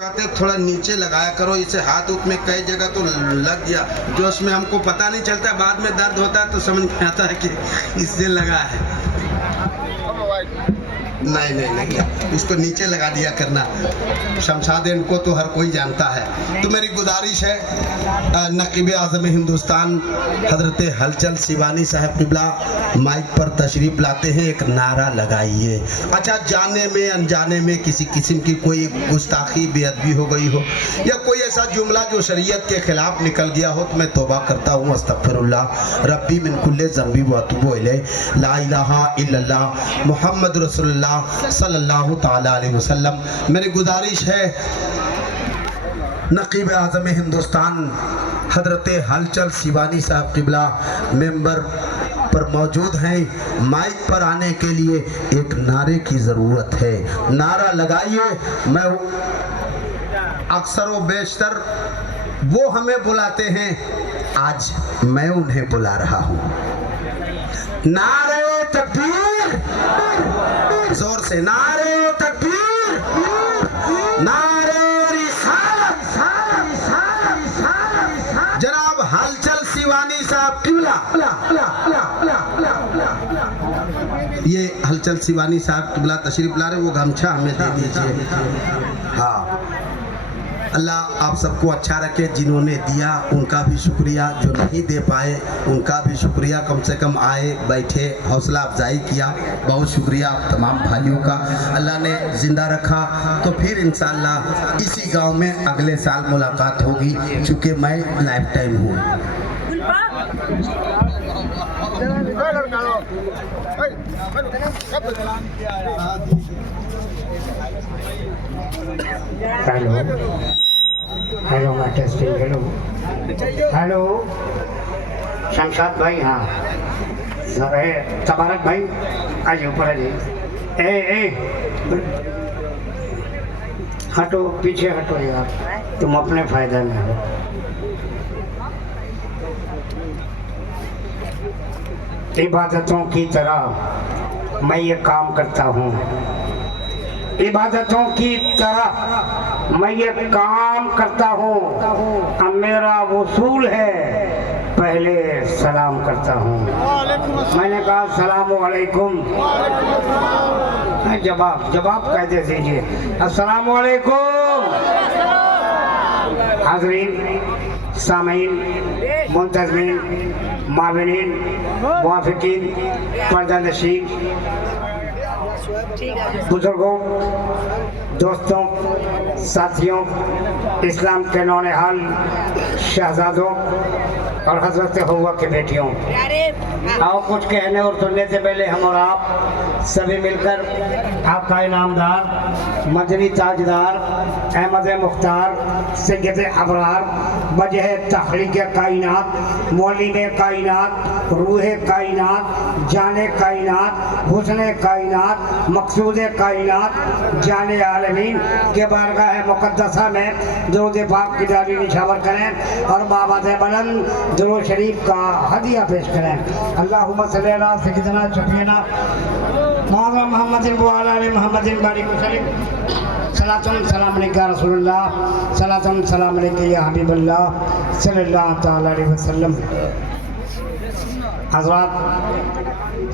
कहते थोड़ा नीचे लगाया करो, इसे हाथ उत में कई जगह तो लग गया, जो उसमें हमको पता नहीं चलता, बाद में दर्द होता है तो समझ में आता है कि इससे लगा है। नहीं, इसको नीचे लगा दिया करना। शमशादेन को तो हर कोई जानता है। तो मेरी गुजारिश है नकीब आज़म हिंदुस्तान हजरत हलचल सिवानी साहब किबला माइक पर तशरीफ लाते हैं, एक नारा लगाइए। अच्छा, जाने में अनजाने में किसी किस्म की कोई गुस्ताखी बेअदबी हो गई हो या कोई ऐसा जुमला जो शरीयत के खिलाफ निकल गया हो तो मैं तौबा करता हूँ, अस्तगफिरुल्लाह रब्बी मिन कुल्ले ज़ंबी व अतूबु इलैह, ला इलाहा इल्लल्लाह मुहम्मद रसूलुल्लाह सल्लल्लाहु ताला अलैहि वसल्लम। मेरी गुजारिश है नकीब आज़म हिंदुस्तान हजरत हलचल सिवानी साहब किबला मेंबर पर मौजूद हैं, माइक पर आने के लिए एक नारे की ज़रूरत है। नारा लगाइए। मैं अक्सर व बेशतर वो हमें बुलाते हैं, आज मैं उन्हें बुला रहा हूँ। नारे तकबीर, जोर से नारे तकबीर, नारे रिसालत, जनाब हलचल सिवानी साहब किबला। ये हलचल सिवानी साहब किबला तशरीफ ला रहे, वो गमछा हमें दे दीजिए। हाँ, अल्लाह आप सबको अच्छा रखे। जिन्होंने दिया उनका भी शुक्रिया, जो नहीं दे पाए उनका भी शुक्रिया। कम से कम आए, बैठे, हौसला अफजाई किया, बहुत शुक्रिया आप तमाम भाइयों का। अल्लाह ने ज़िंदा रखा तो फिर इंशाअल्लाह इसी गांव में अगले साल मुलाकात होगी, चूँकि मैं लाइफ टाइम हूँ। हेलो मैं टेस्टिंग। हेलो शमशाद भाई, हाँ तबारक भाई, आज ऊपर आ ए हटो, पीछे हटो यार, तुम अपने फायदे में हो। इबादतों की तरह मैं ये काम करता हूँ, इबादतों की तरह मैं ये काम करता हूँ। अब मेरा वसूल है, पहले सलाम करता हूँ। मैंने कहा सलाम वालेकुम, जवाब कहते दीजिए, अस्सलाम वालेकुम। हाज़रीन, सामीन, मुंतज़मीन, माविनीन, मुआफ़िकीन, पर्दानशीन, बुजुर्गों, दोस्तों, साथियों, इस्लाम के नौनिहाल शहजादों और हजरत हव्वा के बेटियों, आओ कुछ कहने और सुनने से पहले हम और आप सभी मिलकर आपका इनामदार मदनी ताजदार अहमद मुख्तार सैयद अबरार वजह तखलीक़ कायनात मौलिम कायनात रूह कायनात जाने कायनात हुस्न कायनात मकसूद कायनात जाने आलमीन के बारगाह मुक़द्दसा में दुरूद पाक की डाली निछावर करें और बाबाद बुलंद दुरूद शरीफ का हदिया पेश करें। अल्लाहुम्मा सल्ली अला सय्यिदना शफीना मौलाना मोहम्मदिन व अला आलि मोहम्मदिन बारिक वसल्लम। सलातुन सलाम अलैका रसूलुल्लाह, सलातुन सलाम अलैका या हबीबल्लाह सल्लल्लाहु तआला अलैहि वसल्लम। हज़रात,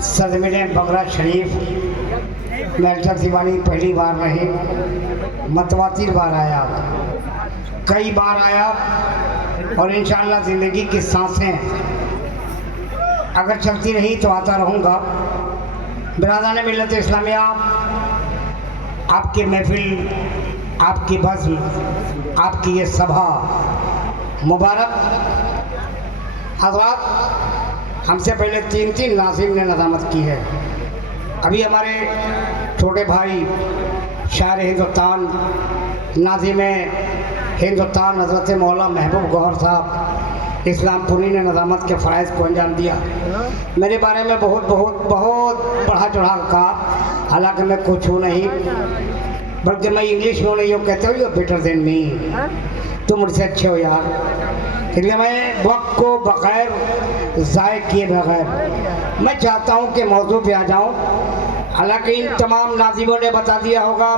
सरज़मीन बगरा शरीफ में हलचल सिवानी पहली बार नहीं, मतवातिर बार आया, कई बार आया और इंशाअल्लाह ज़िंदगी की सांसें अगर चलती रही तो आता रहूँगा। बिरादरान मिल्लत इस्लामिया, आपकी महफिल, आपकी बज़्म, आपकी ये सभा मुबारक। हज़रात, हमसे पहले तीन नाज़िम ने नज़ामत की है। अभी हमारे छोटे भाई शायर हिंदुस्तान नाज़िम हिंदुस्तान हज़रत मौला महबूब गौहर साहब इस्लामपुरी ने नज़ामत के फ़राइज़ को अंजाम दिया। मेरे बारे में बहुत बढ़ा चढ़ा कहा, हालांकि मैं कुछ हूँ नहीं, बल्कि मैं इंग्लिश में उन्हें यूँ कहते हो यू बेटर देन मी, तुम मुझसे अच्छे हो यार। इसलिए मैं वक्त को बग़ैर ज़ाय किए बगैर मैं चाहता हूँ कि मौजू पे आ जाऊँ हालांकि इन तमाम नाज़िमों ने बता दिया होगा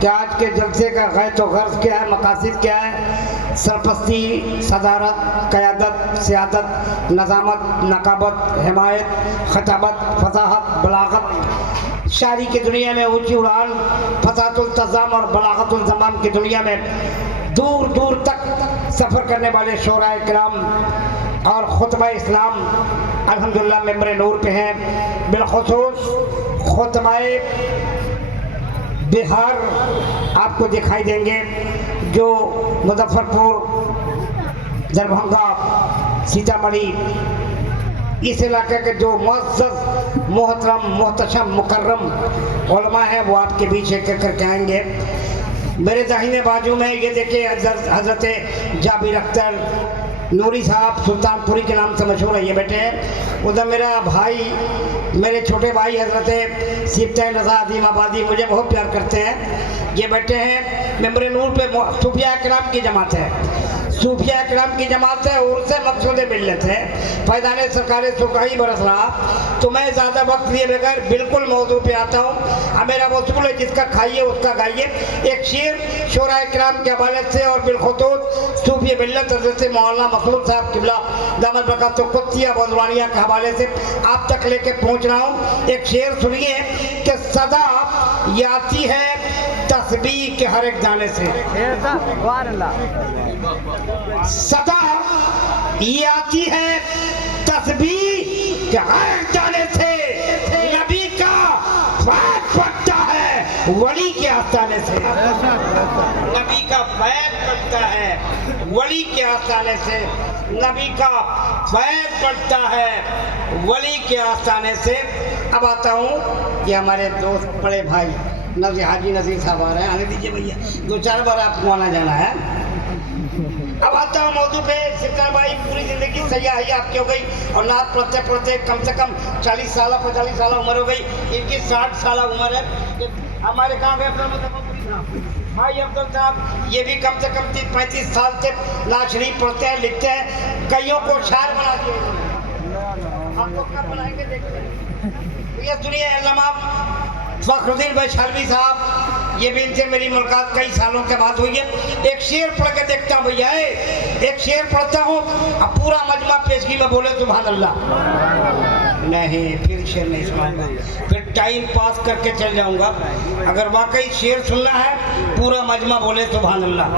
कि आज के जलसे का गैत व गर्ज क्या है, मकासद क्या है। सरपरस्ती, सदारत, क़यादत, सियादत, नज़ामत, नकाबत, हिमायत, खताबत, फसाहत, बलागत, शायरी की दुनिया में ऊंची उड़ान, फसाहतुल तज़ाम और बलागतुल ज़मान की दुनिया में दूर दूर तक सफ़र करने वाले शोराए किराम और खुतबा इस्लाम अल्हम्दुलिल्लाह मेंबर नूर पे हैं। बिलखुसूस खुतबाए बिहार आपको दिखाई देंगे जो मुजफ्फरपुर, दरभंगा, सीतामढ़ी इस इलाके के जो मुअज़्ज़ज़, मोहतरम, मोहतशम, मुकर्रम उलमा हैं वो आपके बीच एक करके आएंगे। मेरे दाहिने बाजू में ये देखिए हज़रत जाबिर अख्तर नूरी साहब सुल्तानपुरी के नाम से मशहूर है, ये बैठे हैं। उधर मेरा भाई, मेरे छोटे भाई हज़रत सिफ्ता नज़ा अज़ीम आबादी मुझे बहुत प्यार करते हैं, ये बैठे हैं। मेंबर नूर पे सूफिया किराम की जमात है, सूफिया किराम की जमात है, उनसे मकसूद मिल्लत है। फैज़ान सरकार सुखाई बरस रहा, तो मैं ज़्यादा वक्त लिए बगैर बिल्कुल मौजू पे आता हूँ। अब मेरा वसूल है, जिसका खाइए उसका गाइए। एक शेर शोराए किराम के हवाले से और बिलखुसूस सूफी मिल्लत हज़रत मौलाना मखलूद साहब किबला दामद बरकातुहू कुद्सिया बदवानिया के हवाले से आप तक लेके पहुँच रहा हूँ। एक शेर सुनिए कि सदा ये आती है तस्बीह के हर एक दाने से, सदा ये आती है तस्बीह के हर एक दाने से। नबी का फैज़ बढ़ता है वली के आस्थाने से, नबी का फैज़ बढ़ता है वली के आस्थाने से, नबी का फैज़ बढ़ता है वली के आस्थाने से। अब आता हूँ, ये हमारे दोस्त बड़े भाई नज़ीर हाजी नज़ीर साहब आ रहे हैं, आने दीजिए भैया, 2-4 बार आपको आना जाना है। अब आता हूँ मौजू पे। सिफ्ता भाई पूरी ज़िंदगी सयाही आपकी हो गई और नात पढ़ते पढ़ते कम से कम 40 साल 45 साल उम्र हो गई, इनकी 60 साल उम्र है। हमारे कहाँ गए भाई अब्दुल साहब, ये भी कम से कम 30-35 साल से नात शरीफ पढ़ते हैं, लिखते हैं, कईयों को शायर बना दिए। आपको कब बनाएंगे देखते हैं। ये सुनिए अल्लामा फखरुद्दीन वैशाली साहब, ये भी इनसे मेरी मुलाकात कई सालों के बाद हुई है। एक शेर पढ़ के देखता हूँ भैया, एक शेर पढ़ता हूँ, अब पूरा मजमा पेशगी में बोले सुभान अल्लाह, नहीं फिर शेर नहीं सुनाऊंगा, फिर टाइम पास करके चल जाऊंगा। अगर वाकई शेर सुनना है पूरा मजमा बोले सुभान अल्लाह।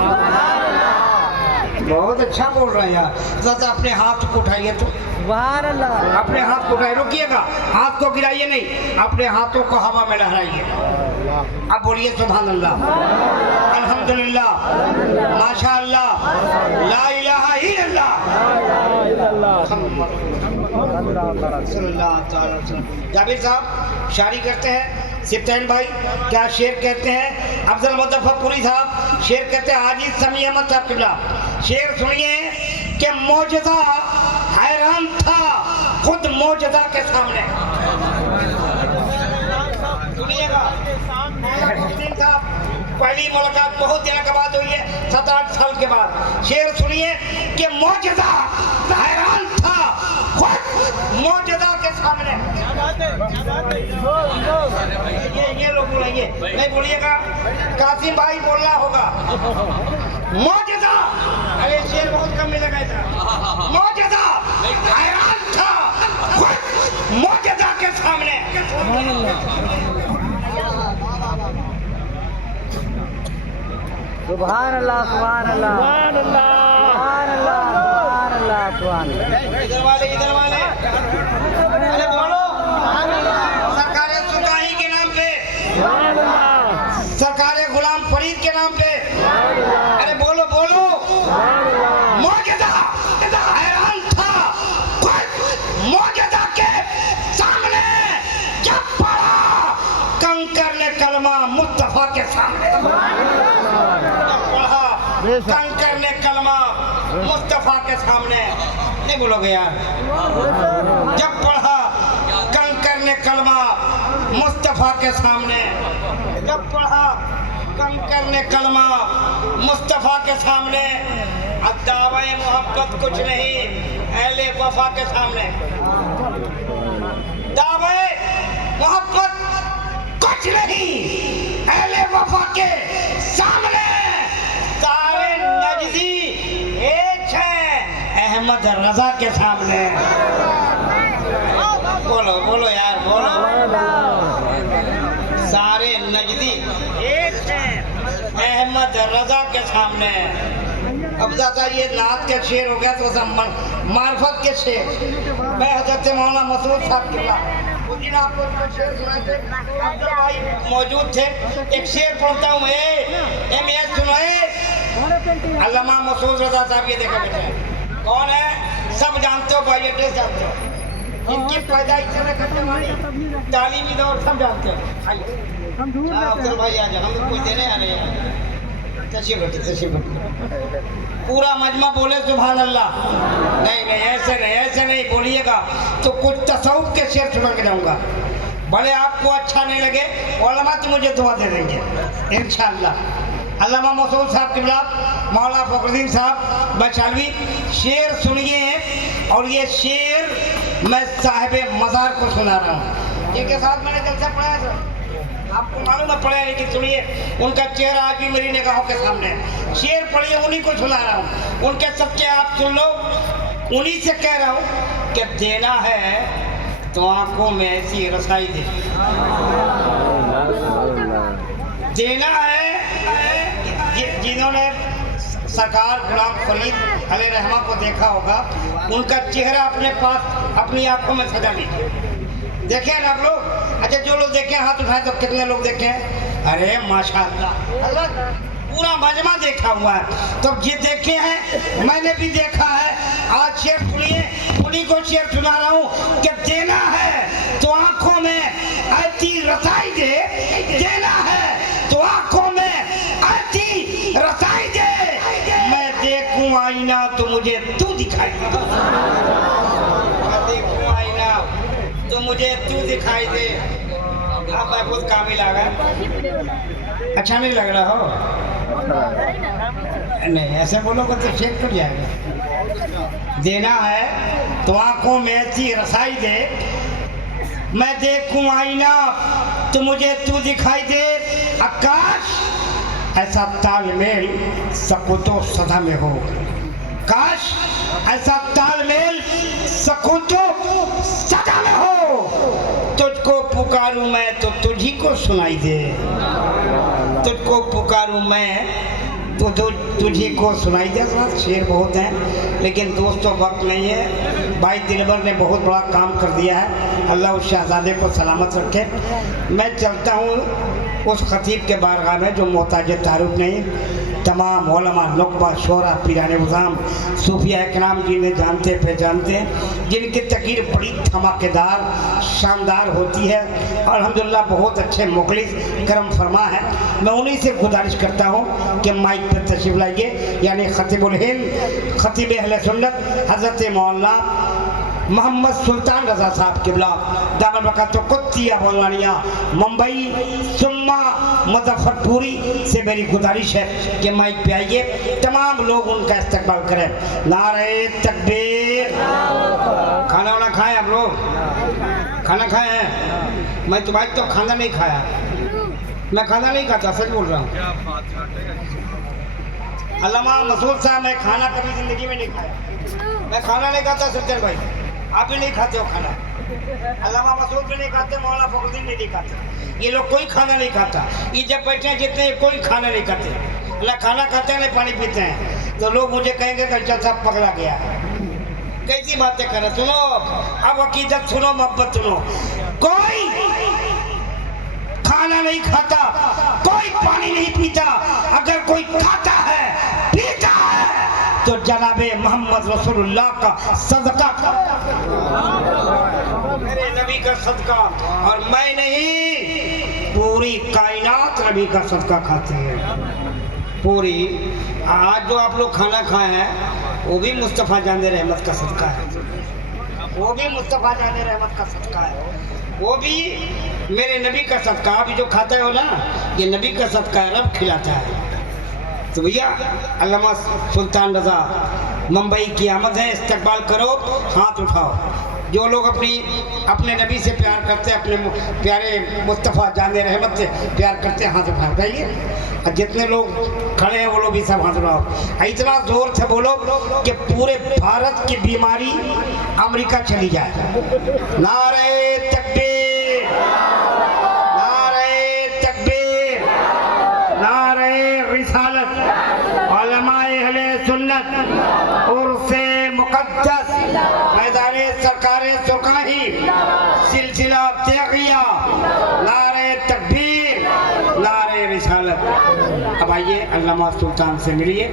बहुत अच्छा बोल रहे हैं यार, ज़रा अपने हाथ को उठाइए तो, अपने हाथ को उठाइए, रुकिएगा, हाथ को गिराइए नहीं, अपने हाथों को हवा में लहराइए। अब बोलिए सुभान अल्लाह, अल्हम्दुलिल्लाह, माशाअल्लाह, ला इलाहा इल्लल्लाह। जाबिर साहब शायरी करते हैं, सिफ्ताइन भाई क्या शेर कहते हैं, अफजल मुजफ्फरपुरी साहब शेर कहते हैं, आजिज समी अहमद साहब किबला शेर सुनिए कि मौजज़ा हैरान था खुद मौजज़ा के सामने। सुनिएगा पहली मुलाकात बहुत दिनों के बाद हुई है, 7-8 साल के बाद। शेर सुनिए कि मौजज़ा हैरान था खुद मौजज़ा के सामने। ये लोग बुलाइए, नहीं बोलिएगा, कासिम भाई बोलना होगा। मौजज़ा, अरे शेर बहुत कम मिलेगा ऐसा। मौजज़ा हैरान था खुद मौजज़ा के सामने। सुभान अल्लाह, सुभान अल्लाह, सुभान अल्लाह, सुभान अल्लाह, सुभान अल्लाह। इधर वाले अरे बोलो, सरकारे सुकाही के नाम पे, सरकारे गुलाम फरीद के नाम पे, अरे बोलो बोलो। मौजज़ा हैरान था खुद मौजज़ा के सामने, जब पढ़ा कंकर ने कलमा मुस्तफा के सामने, कंकर ने कलमा मुस्तफा के सामने। नहीं बोलोगे यार, जब पढ़ा कंकर ने कलमा मुस्तफा के सामने, जब पढ़ा कंकर ने कलमा मुस्तफा के सामने। अब दावे मोहब्बत कुछ नहीं अहले वफा के सामने, दावे मोहब्बत आज नहीं, अहले वफा के सामने सारे नजदी एक है अहमद रजा के सामने। बोलो बोलो यार बोलो। सारे नजदी एक है अहमद रजा के सामने। अब दादा ये नात के शेर हो गया तो सब मार्फत के शेर। मैं हजरत मौलाना मसूद साहब किला उस दिन आपको जो शेर सुनाए थे अब्दुल भाई मौजूद थे। एक शेर पढ़ता हूँ मैं सुनाए। अल्लामा मसूद रजा साहब ये देखो बेटा कौन है, सब जानते हो भाई, एड्रेस जानते हो, इनकी पैदाइश से करने वाली तालीमी दौर सब जानते हो। आइए अब्दुल भाई आ जाओ, हम लोग कोई देने आ रहे हैं। तशरीफ पूरा मजमा बोले सुभान अल्लाह। नहीं नहीं ऐसे नहीं बोलिएगा तो कुछ तसव्वुफ के शेर सुना के जाऊंगा। भले आपको अच्छा नहीं लगे, उलमा तो मुझे दुआ दे देंगे इंशाअल्लाह। अल्लामा मसूद साहब किबला, मौलाना फखरुद्दीन साहब बचालवी शेर सुनिए। और ये शेर मैं साहिब मज़ार को सुना रहा हूँ, जिनके साथ मैंने जलसा पढ़ाया था, आपको मालूम है पढ़ा, लेकिन सुनिए उनका चेहरा आज भी मेरी निगाहों के सामने है। शेर पढ़िए, उन्हीं को सुना रहा हूँ, उनके सच्चे आप सुन लो। उन्हीं से कह रहा हूँ कि देना है तो आंखों में ऐसी रसाई दे, देना है। जिन्होंने सरकार गुलाम फरीद अलैहि रहमा को देखा होगा, उनका चेहरा अपने पास अपनी आंखों में सजा लीजिए। देखे ना आप लोग? अच्छा जो लोग देखे हाथ उठाए तो कितने लोग देखे? अरे माशाअल्लाह पूरा मजमा देखा हुआ है। तो ये देखे हैं, मैंने भी देखा है। आज शेर सुनिए, उन्हीं को शेर सुना रहा हूँ कि देना है तो आंखों में ऐसी रसाई दे, देना है तो आंखों में ऐसी रसाई दे। मैं देखूं आईना तो मुझे तू दिखाई दे, मैं देखूं आईना तो मुझे तू दिखाई दे। अब मैं बहुत काबिल आ गया। अच्छा नहीं लग रहा हो? नहीं ऐसे बोलोगे तो शेर टूट जाएगा। देना है तो आंखों में ऐसी रसाई दे, मैं देखूं आईना तो मुझे तू दिखाई दे। आकाश ऐसा तालमेल सकुतो सदा में हो, काश ऐसा तालमेल सकुतो सदा में हो। तुझको पुकारूं मैं तो तुझी को सुनाई दे, तुझको पुकारूं मैं तो तुझी को सुनाई दे। शेर बहुत हैं लेकिन दोस्तों वक्त नहीं है। भाई दिलबर ने बहुत बड़ा काम कर दिया है, अल्लाह उस शहजादे को सलामत रखे। मैं चलता हूँ उस खतीब के बारगाह में जो मोहताज तारुफ नहीं, तमाम उलमा नुकबा शोरा पीराने उज़ाम सूफिया इकराम जी ने जानते पहचानते हैं, जिनकी तकीर बड़ी धमाकेदार शानदार होती है। अल्हम्दुलिल्लाह बहुत अच्छे मुखलिस करम फरमा है। मैं उन्हीं से गुजारिश करता हूँ कि माइक पर तशरीफ लाइए, यानी खतीबुल हिंद खतीब अहले सुन्नत हज़रत मौलाना मोहम्मद सुल्तान रजा साहब किबला दामन बरकत कुत्तिया बोलवानिया मुंबई सुम्मा मुजफ्फरपुरी से मेरी गुजारिश है कि माइक पे आइए, तमाम लोग उनका इस्तकबाल करें। नारे तकबीर। खाना वाना खाए आप लोग? खाना खाए हैं? मैं तो भाई तो खाना नहीं खाया, मैं खाना नहीं खाता, सच बोल रहा हूँ। अल्लामा मसूद साहब मैं खाना कभी जिंदगी में नहीं खाया, मैं खाना नहीं खाता। सज्जन भाई आप भी नहीं खाते हो खाना, अल्लामा मसूद भी नहीं खाते, मौलाना फखरुद्दीन नहीं खाते, ये लोग कोई खाना नहीं खाता। ये जब बैठे हैं जितने कोई खाना नहीं खाते, ना खाना खाते हैं ना पानी पीते हैं। तो लोग मुझे कहेंगे कल्चर साहब पकड़ा गया। कैसी बातें कर रहे? सुनो अब अकीदत सुनो, मोहब्बत सुनो। कोई खाना नहीं खाता, कोई पानी नहीं पीता। अगर कोई खाता है पीता है तो जनाबे मोहम्मद रसूलुल्लाह का सदका, मेरे नबी का सदका। और मैं नहीं, पूरी कायनात नबी का सदका खाते हैं पूरी। आज जो आप लोग खाना खाए हैं वो भी मुस्तफ़ा जाने रहमत का सदका है, वो भी मुस्तफ़ा जाने रहमत का सदका है, वो भी मेरे नबी का सदका। अभी जो खाते हो ना, ये नबी का सदका है, रब खिलाता है। तो भैया अल्लामा सुल्तान रजा मुंबई की आमद है, इस्तकबाल करो, हाथ उठाओ। जो लोग अपने नबी से प्यार करते हैं, अपने प्यारे मुस्तफ़ा जाने रहमत से प्यार करते हैं, हाथ उठा जाइए। और जितने लोग खड़े हैं वो लोग भी सब हाथ उठाओ। इतना जोर से बोलो कि पूरे भारत की बीमारी अमेरिका चली जाए। नारे तकबीर, नारे तकबीर, नारे रिसालत, उलमाए अहले सुन्नत, उर्से मुक़द्दस, मैदाने सरकारे सुरकाही, सिलसिला त्यागिया, नारे तकबीर, नारे रिसालत। अब आइए अल्लामा सुल्तान से मिलिए,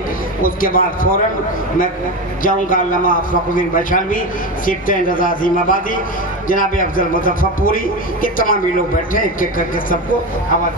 उसके बाद फ़ौरन मैं जाऊंगा अल्लामा फ़खरुद्दीन बैशालवी, सिफ्ते रज़ा अज़ीमाबादी, जनाब अफजल मुज़फ़्फ़रपुरी, ये तमाम लोग बैठे एक एक करके सबको आवाज़